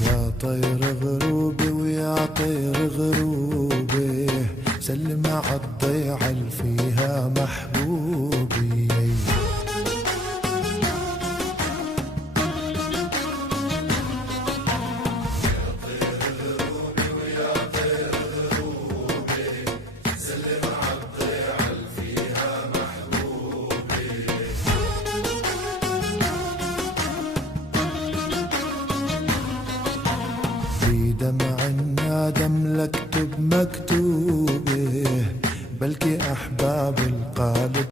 يا طير غروبي ويا طير غروبي، سلم عالضيعة اللي فيها محبوبي. بدمع الندم لأكتب مكتوبه، بلكي أحباب القلب